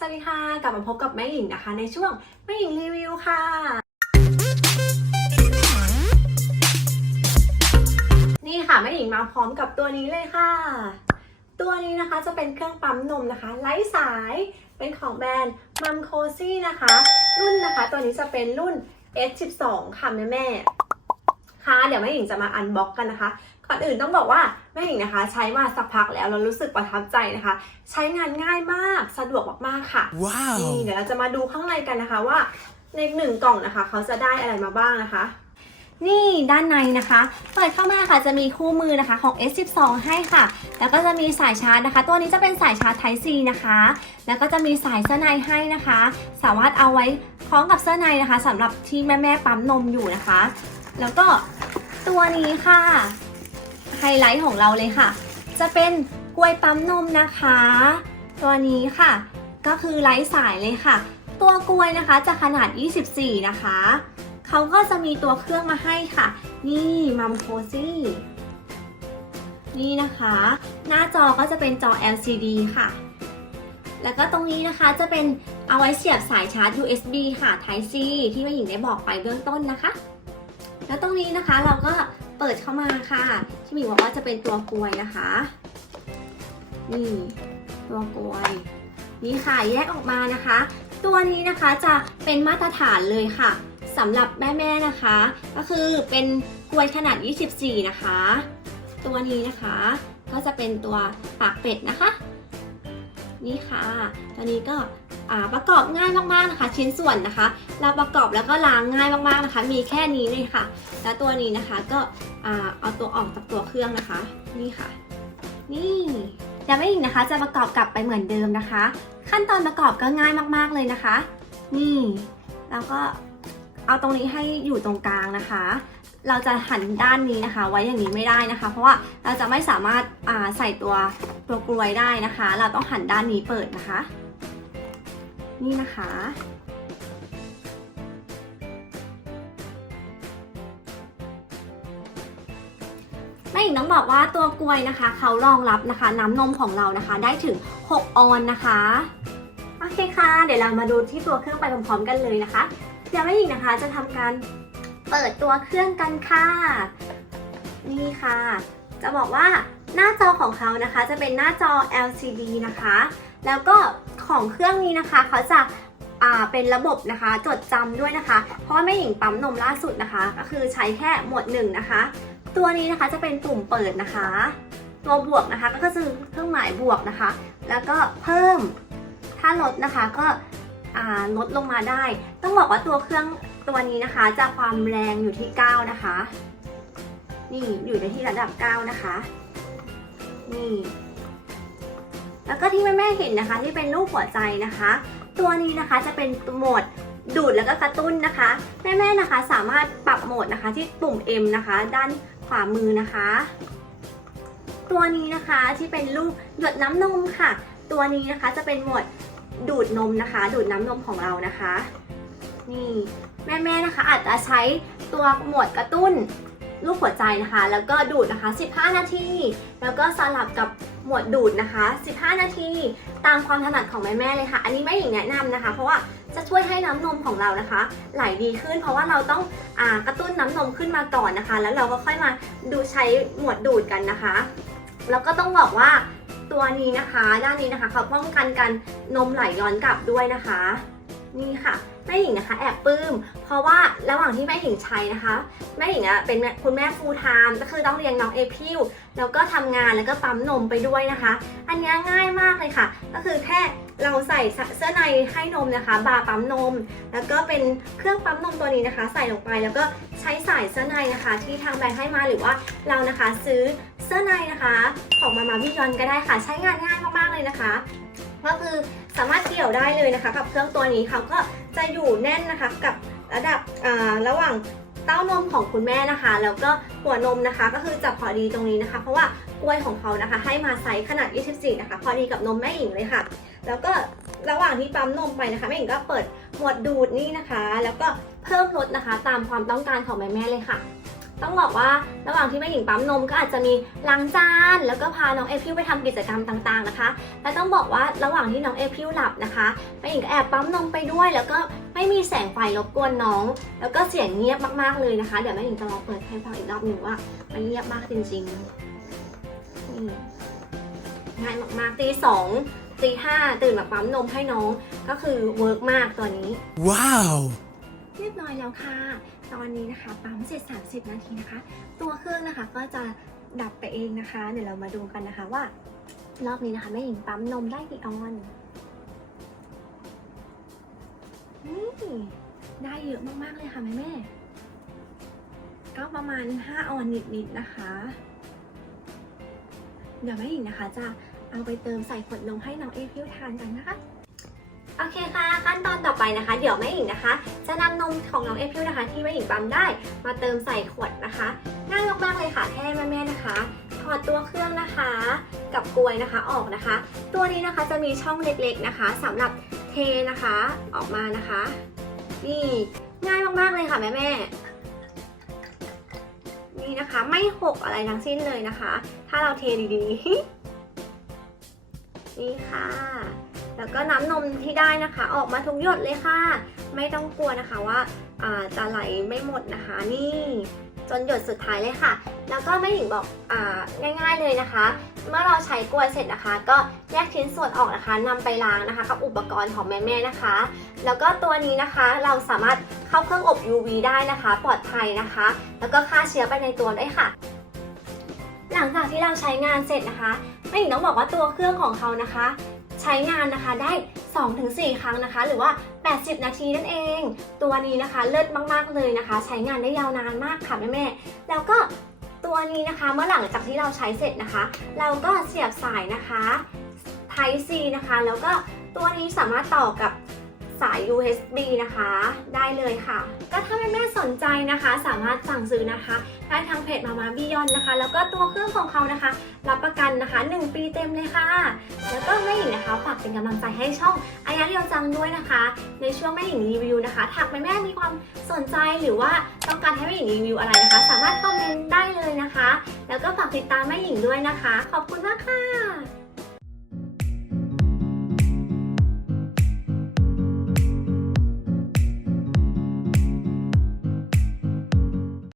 สวัสดีค่ะ กลับมาพบกับแม่หญิงนะคะ ในช่วงแม่หญิงรีวิวค่ะ นี่ค่ะแม่หญิงมาพร้อมกับตัวนี้เลยค่ะ ตัวนี้นะคะจะเป็นเครื่องปั๊มนมนะคะ ไร้สายเป็นของแบรนด์มัมโคซี่นะคะ รุ่นนะคะ ตัวนี้จะเป็นรุ่น S12 ค่ะแม่แม่ค่ะ เดี๋ยวแม่หญิงจะมาอันบ็อกกันนะคะ ก่อนอื่นต้องบอกว่าแม่หญิงนะคะ ใช้มาสักพักแล้วเรารู้สึกประทับใจนะคะ ใช้งานง่ายมากสะดวกมากๆค่ะ Wow. นี่เดี๋ยวเราจะมาดูข้างในกันนะคะว่า ในหนึ่งกล่องนะคะ เขาจะได้อะไรมาบ้างนะคะนี่ด้านในนะคะ เปิดเข้ามาค่ะจะมีคู่มือนะคะของ S12 ให้ค่ะ แล้วก็จะมีสายชาร์จนะคะ ตัวนี้จะเป็นสายชาร์จ Type C นะคะ แล้วก็จะมีสายเสื้อในให้นะคะ สามารถเอาไว้คล้องกับเสื้อในนะคะสำหรับที่แม่ๆปั๊มนมอยู่นะคะ แล้วก็ตัวนี้ค่ะ ไฮไลท์ของเราเลยค่ะ จะเป็นกล้วยปั๊มนมนะคะ ตัวนี้ค่ะ ก็คือไร้สายเลยค่ะ ตัวกลวยนะคะจะขนาด 24 นะคะ เขาก็จะมีตัวเครื่องมาให้ค่ะ นี่มัมโคซี่นี่นะคะ หน้าจอก็จะเป็นจอ LCD ค่ะ แล้วก็ตรงนี้นะคะจะเป็นเอาไว้เสียบสายชาร์จ USB ค่ะ Type C ที่แม่หญิงได้บอกไปเบื้องต้นนะคะ แล้วตรงนี้นะคะเราก็ เปิดเข้ามาค่ะที่มิงบอกว่าจะเป็นตัวกลวยนะคะ นี่ตัวกลวยนี่ค่ะแยกออกมานะคะ ตัวนี้นะคะจะเป็นมาตรฐานเลยค่ะสำหรับแม่ๆนะคะ ก็คือเป็นกลวยขนาด 24 นะคะ ตัวนี้นะคะก็จะเป็นตัวปากเป็ดนะคะ นี่ค่ะ ตัวนี้ก็ ประกอบง่ายมากๆนะคะ ชิ้นส่วนนะคะ เราประกอบแล้วก็ล้างง่ายมากๆนะคะ มีแค่นี้เลยค่ะ แล้วตัวนี้นะคะก็เอาตัวออกจากตัวเครื่องนะคะ นี่ค่ะ นี่จะไม่อีกนะคะจะประกอบกลับไปเหมือนเดิมนะคะ ขั้นตอนประกอบก็ง่ายมากๆเลยนะคะ นี่แล้วก็เอาตรงนี้ให้อยู่ตรงกลางนะคะ เราจะหันด้านนี้นะคะ ไว้อย่างนี้ไม่ได้นะคะ เพราะว่าเราจะไม่สามารถาใส่ตัวตัวกลวยได้นะคะ เราต้องหันด้านนี้เปิดนะคะ นี่นะคะแม่หญิงต้องบอกว่าตัวกลวยนะคะ เขารองรับนะคะน้ำนมของเรานะคะ ได้ถึง 6 ออนนะคะโอเคค่ะ เดี๋ยวเรามาดูที่ตัวเครื่องไปพร้อมๆกันเลยนะคะเดี๋ยวแม่หญิงนะคะจะทำการเปิดตัวเครื่องกันค่ะ นี่ค่ะ จะบอกว่าหน้าจอของเขานะคะ จะเป็นหน้าจอ LCD นะคะ แล้วก็ ของเครื่องนี้นะคะเขาจะเป็นระบบนะคะจดจำด้วยนะคะ เพราะว่าแม่หญิงปั๊มนมล่าสุดนะคะ ก็คือใช้แค่หมวดหนึ่งนะคะ ตัวนี้นะคะจะเป็นปุ่มเปิดนะคะ ตัวบวกนะคะก็คือเครื่องหมายบวกนะคะ แล้วก็เพิ่มถ้าลดนะคะก็ลดลงมาได้ ต้องบอกว่าตัวเครื่องตัวนี้นะคะ จะความแรงอยู่ที่ 9 นะคะ นี่อยู่ในที่ระดับ 9 นะคะ นี่ แล้วก็ที่แม่ๆเห็นนะคะ ที่เป็นรูปหัวใจนะคะ ตัวนี้นะคะจะเป็นโหมดดูดแล้วก็กระตุ้นนะคะ แม่ๆนะคะสามารถปรับโหมดนะคะที่ปุ่ม M นะคะ ด้านขวามือนะคะ ตัวนี้นะคะที่เป็นรูปหยดน้ำนมค่ะ ตัวนี้นะคะจะเป็นโหมดดูดนมนะคะ ดูดน้ำนมของเรานะคะ นี่แม่ๆนะคะอาจจะใช้ตัวโหมดกระตุ้น รูปหัวใจนะคะ แล้วก็ดูดนะคะ 15 นาที แล้วก็สลับกับหมดดูดนะคะ 15 นาที ตามความถนัดของแม่ๆเลยค่ะ อันนี้แม่หญิงแนะนำนะคะ เพราะว่าจะช่วยให้น้ำนมของเรานะคะ ไหลดีขึ้น เพราะว่าเราต้องอกระตุ้นน้ำนมขึ้นมาก่อนนะคะ แล้วเราก็ค่อยมาดูใช้หมดดูดกันนะคะ แล้วก็ต้องบอกว่าตัวนี้นะคะ ด้านนี้นะคะเขาป้องกันการนมไหลย้อนกลับด้วยนะคะ นี่ค่ะแม่หญิงนะคะแอบปลื้มเพราะว่าระหว่างที่แม่หญิงใช้นะคะแม่หญิงอะเป็นคุณแม่ฟูลไทม์ก็คือต้องเลี้ยงน้องเอพิวแล้วก็ทำงานแล้วก็ปั๊มนมไปด้วยนะคะ อันนี้ง่ายมากเลยค่ะ ก็คือแค่เราใส่เสื้อในให้นมนะคะ บาร์ปั๊มนม แล้วก็เป็นเครื่องปั๊มนมตัวนี้นะคะ ใส่ลงไปแล้วก็ใช้สายเสื้อในนะคะ ที่ทางแบรนด์ให้มาหรือว่าเรานะคะซื้อเสื้อในนะคะ ของมามาวิยอนก็ได้ค่ะ ใช้งานง่ายมากๆเลยนะคะ ก็คือสามารถเกี่ยวได้เลยนะคะ กับเครื่องตัวนี้เขาก็จะอยู่แน่นนะคะกับระดับอ่าระหว่างเต้านมของคุณแม่นะคะ แล้วก็หัวนมนะคะ ก็คือจะพอดีตรงนี้นะคะ เพราะว่ากล้วยของเขานะคะ ให้มาไซส์ขนาด 24 นะคะ พอดีกับนมแม่หญิงเลยค่ะ แล้วก็ระหว่างที่ปั๊มนมไปนะคะแม่หญิงก็เปิดหมวดดูดนี่นะคะ แล้วก็เพิ่มลดนะคะ ตามความต้องการของแม่ๆเลยค่ะ ต้องบอกว่าระหว่างที่แม่หญิงปั๊มนมก็อาจจะมีล้างจาน แล้วก็พาน้องเอพิวไปทำกิจกรรมต่างๆนะคะ และต้องบอกว่าระหว่างที่น้องเอพิวหลับนะคะแม่หญิงก็แอบปั๊มนมไปด้วย แล้วก็ไม่มีแสงไฟรบกวนน้อง แล้วก็เสียงเงียบมากๆเลยนะคะ เดี๋ยวแม่หญิงจะลองเปิดให้ฟังอีกรอบหนึ่งว่า มันเงียบมากจริงๆนี่ง่ายมากๆตีสองตีห้าตื่นมาปั๊มนมให้น้องก็คือเวิร์กมากตัวนี้ Wow! เรียบร้อยแล้วค่ะ ตอนนี้นะคะปั๊มเสร็จ 30 นาทีนะคะ ตัวเครื่องนะคะก็จะดับไปเองนะคะ เดี๋ยวเรามาดูกันนะคะว่า รอบนี้นะคะแม่หญิงปั๊มนมได้กี่ออนนี่ได้เยอะมาก ๆ เลยค่ะแม่แม่ก็ประมาณ 5 ออนนิด ๆ นะคะ เดี๋ยวแม่หญิงนะคะจะเอาไปเติมใส่ขวดนมให้น้องเอพิวทานกันนะคะ โอเคค่ะ ขั้นตอนต่อไปนะคะ เดี๋ยวแม่หญิงนะคะ จะนำนมของน้องเอพิวนะคะ ที่แม่หญิงปั๊มได้ มาเติมใส่ขวดนะคะง่ายมากๆเลยค่ะแค่แม่ๆนะคะถอดตัวเครื่องนะคะ กับกลวยนะคะออกนะคะ ตัวนี้นะคะจะมีช่องเล็กๆนะคะสำหรับเทนะคะออกมานะคะ นี่ง่ายมากๆเลยค่ะแม่ๆนี่นะคะไม่หกอะไรทั้งสิ้นเลยนะคะ ถ้าเราเทดีๆ นี่ค่ะ แล้วก็น้ำนมที่ได้นะคะ ออกมาทุกหยดเลยค่ะ ไม่ต้องกลัวนะคะว่าาจะไหลไม่หมดนะคะนี่จนหยดสุดท้ายเลยค่ะ แล้วก็แม่หญิงบอกอง่าย ๆเลยนะคะ เมื่อเราใช้กล้วยเสร็จนะคะ ก็แยกชิ้นส่วนออกนะคะนำไปล้างนะคะ กับอุปกรณ์ของแม่ๆนะคะ แล้วก็ตัวนี้นะคะเราสามารถเข้าเครื่องอบ UV ได้นะคะ ปลอดภัยนะคะ แล้วก็ฆ่าเชื้อไปในตัวด้วยค่ะ หลังจากที่เราใช้งานเสร็จนะคะแม่หญิงต้องบอกว่าตัวเครื่องของเขานะคะ ช้งานนะคะได้ 2-4 ครั้งนะคะ หรือว่า 80 นาทีนั่นเอง ตัวนี้นะคะเลิศมากๆเลยนะคะ ใช้งานได้ยาวนานมากค่ะแม่แม่แล้วก็ตัวนี้นะคะเมื่อหลังจากที่เราใช้เสร็จนะคะ เราก็เสียบสายนะคะ Type C นะคะ แล้วก็ตัวนี้สามารถต่อกับ สาย USB นะคะ ได้เลยค่ะ ก็ถ้าแม่ๆสนใจนะคะ สามารถสั่งซื้อนะคะได้ทางเพจมามาบิยอนนะคะ แล้วก็ตัวเครื่องของเขานะคะ รับประกันนะคะ 1 ปีเต็มเลยค่ะ แล้วก็แม่หญิงนะคะฝากเป็นกำลังใจให้ช่องอายะเรียวจังด้วยนะคะ ในช่วงแม่หญิงรีวิวนะคะถ้าแม่แม่ๆมีความสนใจหรือว่าต้องการให้แม่หญิงรีวิวอะไรนะคะ สามารถคอมเมนต์ได้เลยนะคะ แล้วก็ฝากติดตามแม่หญิงด้วยนะคะ ขอบคุณมากค่ะ